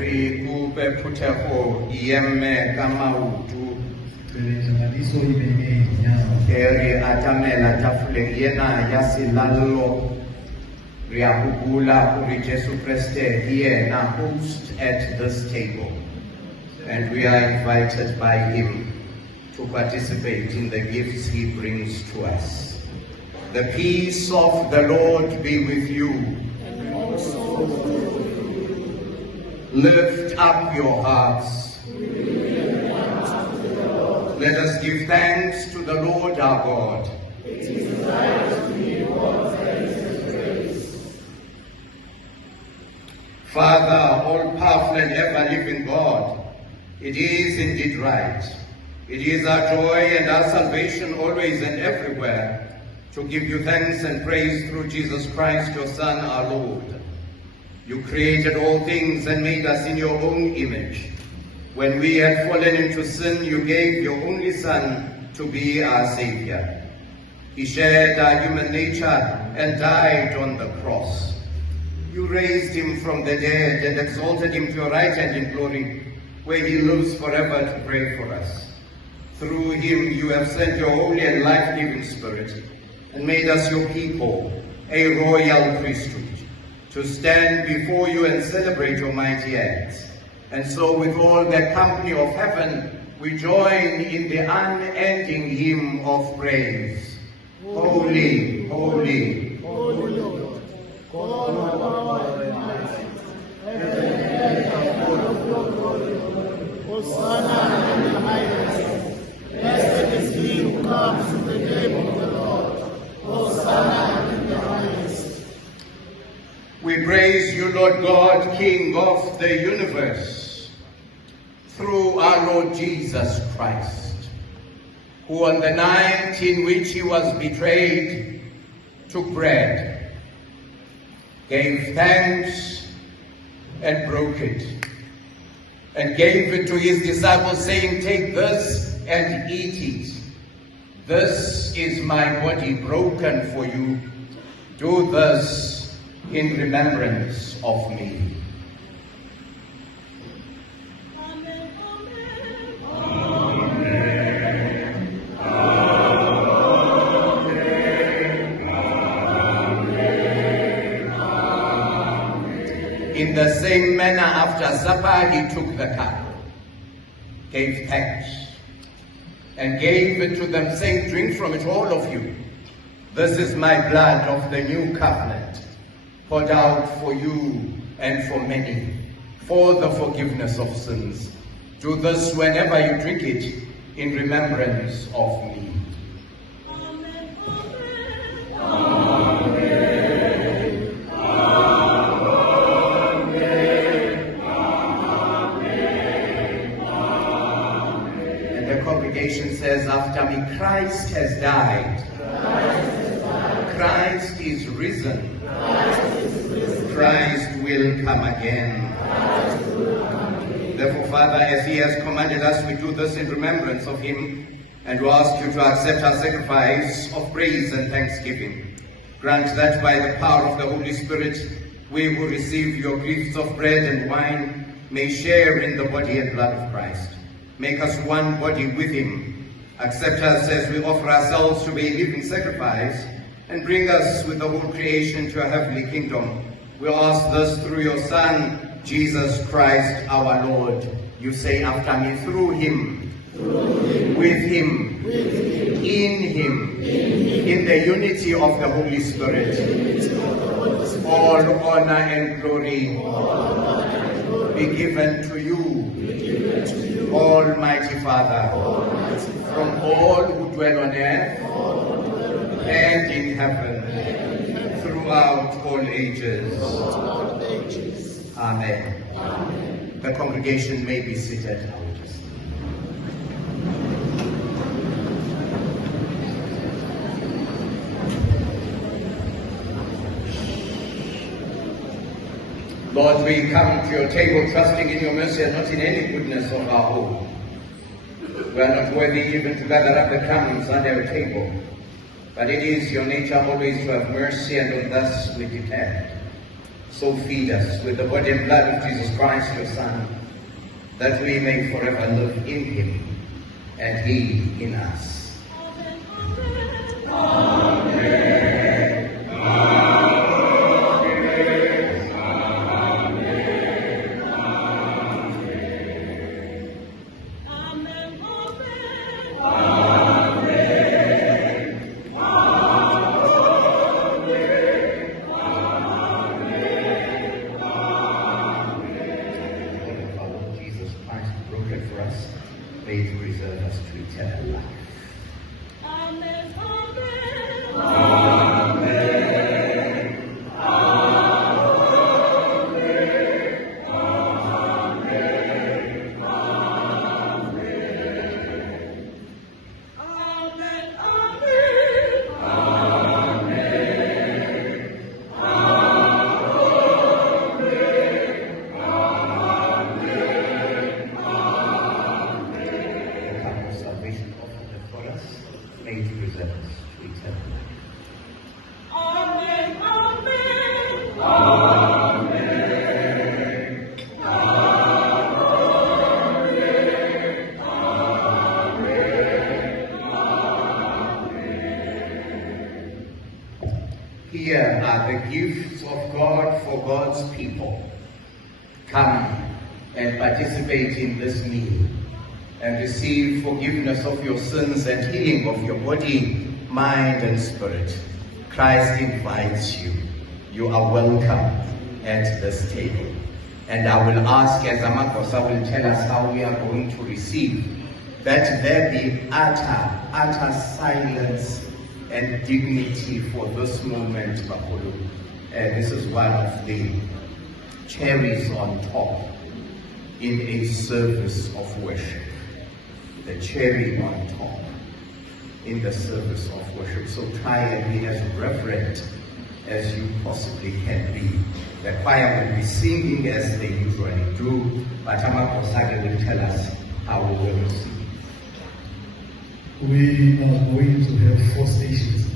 re upe puteho ieme kamautu eri atamela tafule yena yasilalo riahugula uri Jesu Christe here na host at this table, and we are invited by him to participate in the gifts he brings to us. The peace of the Lord be with you. And also with you. Lift up your hearts. Let us give thanks to the Lord our God. It is right to give all thanks and praise. Father, all-powerful and ever-living God, it is indeed right. It is our joy and our salvation always and everywhere to give you thanks and praise through Jesus Christ, your Son, our Lord. You created all things and made us in your own image. When we had fallen into sin, you gave your only Son to be our Savior. He shared our human nature and died on the cross. You raised him from the dead and exalted him to your right hand in glory, where he lives forever to pray for us. Through him you have sent your holy and life-giving Spirit and made us your people, a royal priesthood, to stand before you and celebrate your mighty acts. And so with all the company of heaven, we join in the unending hymn of praise. Holy, holy, Holy Lord, God of power and might, heaven and earth are full of your glory. Hosanna in the highest. Blessed is he who comes in the name of the Lord. Hosanna in the highest. We praise you, Lord God, King of the universe, through our Lord Jesus Christ, who on the night in which he was betrayed, took bread, gave thanks, and broke it, and gave it to his disciples, saying, "Take this and eat it. This is my body broken for you. Do this in remembrance of me." Amen, amen. Amen. Amen. In the same manner, after supper, he took the cup, gave thanks, and gave it to them, saying, "Drink from it, all of you. This is my blood of the new covenant, poured out for you and for many, for the forgiveness of sins. Do this whenever you drink it in remembrance of me." Amen, amen. Amen. Amen. Amen. And the congregation says after me, "Christ has died. Christ is risen. Christ will come again." Therefore, Father, as he has commanded us, we do this in remembrance of him, and we ask you to accept our sacrifice of praise and thanksgiving. Grant that by the power of the Holy Spirit, we who receive your gifts of bread and wine may share in the body and blood of Christ. Make us one body with him. Accept us as we offer ourselves to be a living sacrifice, and bring us with the whole creation to a heavenly kingdom. We ask this through your Son, Jesus Christ our Lord. You say after me, through him, with him, in him, in the unity of the Holy Spirit, all honor and glory be given to you, Almighty Father, from all who dwell on earth and in heaven, throughout all ages. Amen. The congregation may be seated. Lord, we come to your table trusting in your mercy and not in any goodness of our own. We are not worthy even to gather up the crumbs under your table, but it is your nature always to have mercy, and on this we depend. So feed us with the body and blood of Jesus Christ, your Son, that we may forever live in him and he in us. Amen. May it preserve us to eternal life. Amen. Amen. Amen. May it preserve us to eternal life. Amen. Amen. Here are the gifts of God for God's people. Come and participate in this meal and receive forgiveness of your sins and healing of your body, mind, and spirit. Christ invites you. You are welcome at this table. And I will ask, as Amakosa will tell us how we are going to receive, that there be utter silence and dignity for this moment, Makulu. This is one of the cherries on top in a service of worship. The cherry on top in the service of worship. So try and be as reverent as you possibly can be. The choir will be singing as they usually do, but Amakosage will tell us how we will receive. We are going to have 4 stations.